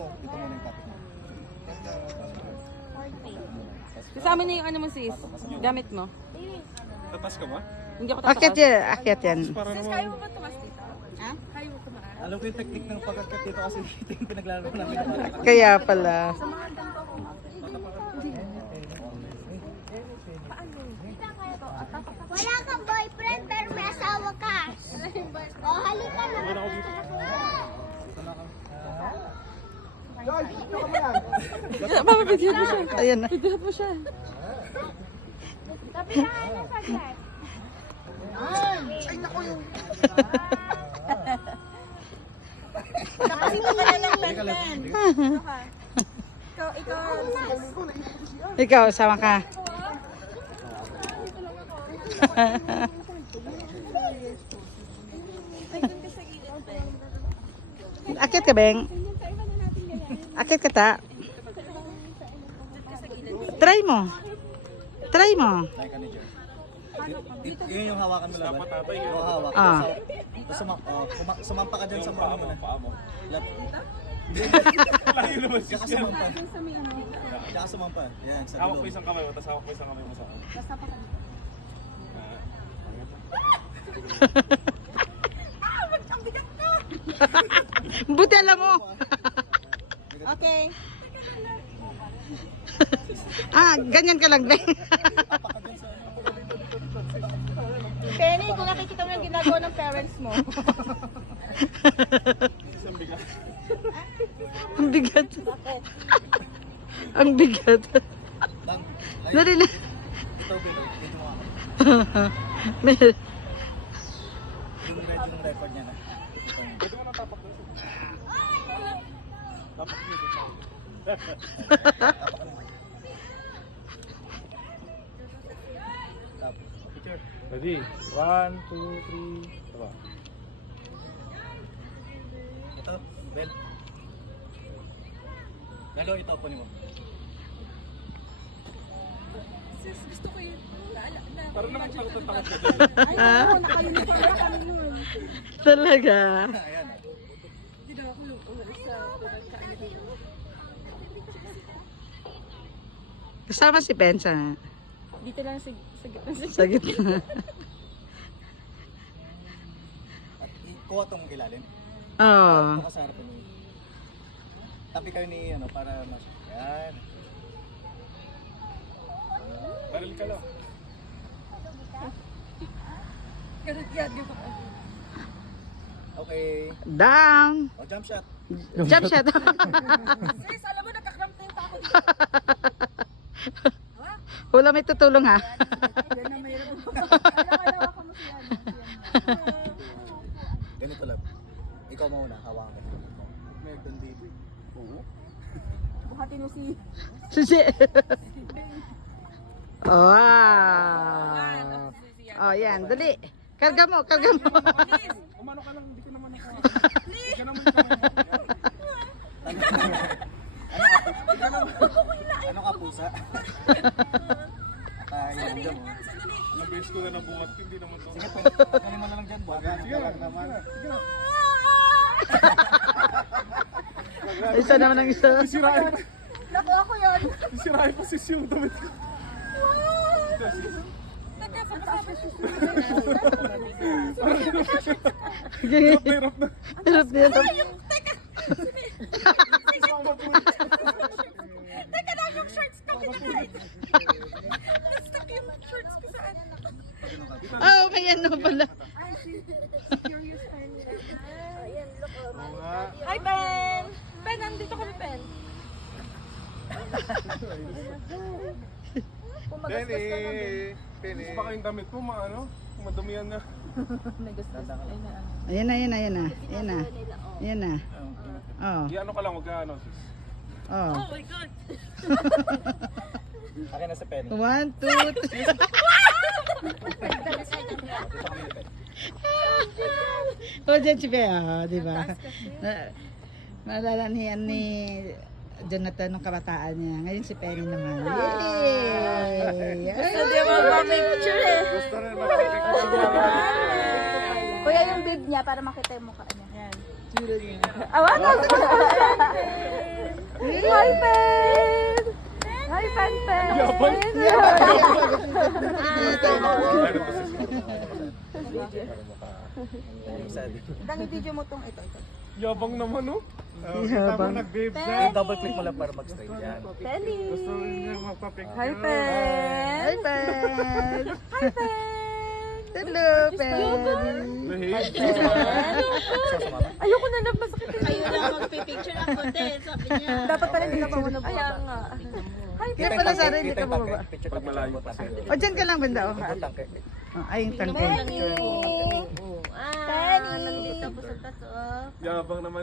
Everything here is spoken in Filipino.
Dito muna yung topic mo. Kasama na yung ano mo sis, gamit mo. Tatas ka ba? Hindi ako Akyat tatakas. yan, akyat yan. Para Sis, naman. kaya mo ba tumas dito? Ha? Kaya mo tumas? Alam ko yung technique ng pagkakat dito kasi dito yung pinaglalaro namin. Kaya pala. Wala kang boyfriend pero may asawa ka. O, halika na. Mapapidyan mo siya. Ayan na. Pidyan mo siya. Tabi na kayo sa saglit. Nakasito ka na ng pen-pen. Ito ka. Ikaw. Ikaw, sama ka. Akyat ka, Beng? Akyat ka, ta? Try mo. Try mo. Try ka ni Jer. Yun yung hawakan mo lang. Dapat tatay. Yung hawak. Ah. Tapos sumampa ka dyan sa mga mo na. Paa mo. Lap. Layo naman Diyan ka siya. sumampa. Diyan ka sumampa. Yan, sa Hawak dulo. ko isang kamay mo, tapos hawak ko isang kamay mo sa akin. Buti alam mo. Okay. Ganyan ka lang, Beng. Penny, kung nakikita mo yung ginagawa ng parents mo. Isang bigat. Ang bigat. Ang bigat. Lang. Dali na. Ito, Bilo. Dito mo ako. May- Yung record niya na. Ito mo. Pwede mo nang tapak doon. Tapak dito. Tap. Picture. Ready? 1, 2, 3. Taba. Ito, Bel. Lalo, ito po mo. Sis, gusto ko yun. Parang naman takot ka dyan. Ay, oo, nakalimutan na kami nun. Talaga. Ayan. Hindi na ako yung umalis sa pinagkaan dito. Kasama si Pensa. Dito lang sa gitna. Sa gitna. At kuha tong ilalim. Oo. Ito ka sa harapan mo. Tapi kayo ni, para mas... Yan. Baril ka lang. Ganun dito. Okay. Down. O, jump shot. Jump shot. Sis, alam mo, nagkakramp na yung tako dito. Wala may tutulong ha. Yan na mayroon. Alam ka mo siya. Ganito lang. Ikaw mauna, hawakan ka. Meron dito. Oo. Buhatin mo si... Susi. Wow. Oh, yan. Dali. Karga mo, karga mo. Umano ka lang, hindi ka naman ako. Hindi ka naman kamay mo. Ano ka pusa? Ayan, dyan mo. Nabase ko na nabuhat, hindi naman to. Sige, pwede mo na lang dyan. Buwagan Sige ka na, lang naman. sige na. Isa naman ang isa. Sisirain. Naku, ako yun. Sisirain pa sis yung damit ko. Hirap na hirap na. Hirap na hirap. Teka lang, yung shorts ko kinakain. Na-stuck yung shorts ko saan. Oh, may ano pala. Ay, curious time. Oo nga. Hi, Ben! Ben, nandito kami, Ben. Penny! Penny! Gusto ba kayong damit mo, maano? Madumihan na. Ayan na, ayan na, ayan na. Ayan na. Ayan na. Oh. Iano ka lang, huwag ka ano sis. Oh. Oh my God! Akin na sa Penny. 1, 2, 3. Oh, dyan si Bea, di ba? Naalala ni Jonathan nung kabataan niya. Ngayon si Penny naman. Yay! So, di mo ba picture eh? Gusto rin makikita ko siya. Kuya, yung bib niya para makita yung mukha niya. Yan. Awan! Hi, Pen! Hi, Pen, Pen! Yabang. Dang video mo tong ito. Yabang naman, oh. Yabang. Double click mo lang para mag-straight yan. Penny! Gusto niya magpa-picture. Hi, Pen! Hi, Pen! Hi, Pen! Hello, Pen! Ayoko na lang masakit. Kayo lang magpipicture ako din, sabi niya. Dapat pala hindi ka pa muna Kaya nga. Hi, Kaya pala sa rin, hindi ka bumaba. Picture Pag malayo pa siya. O, dyan ka lang banda, o. Tangke. Ay, yung tangke. Penny! Nandito po sa taas, oh. Yabang naman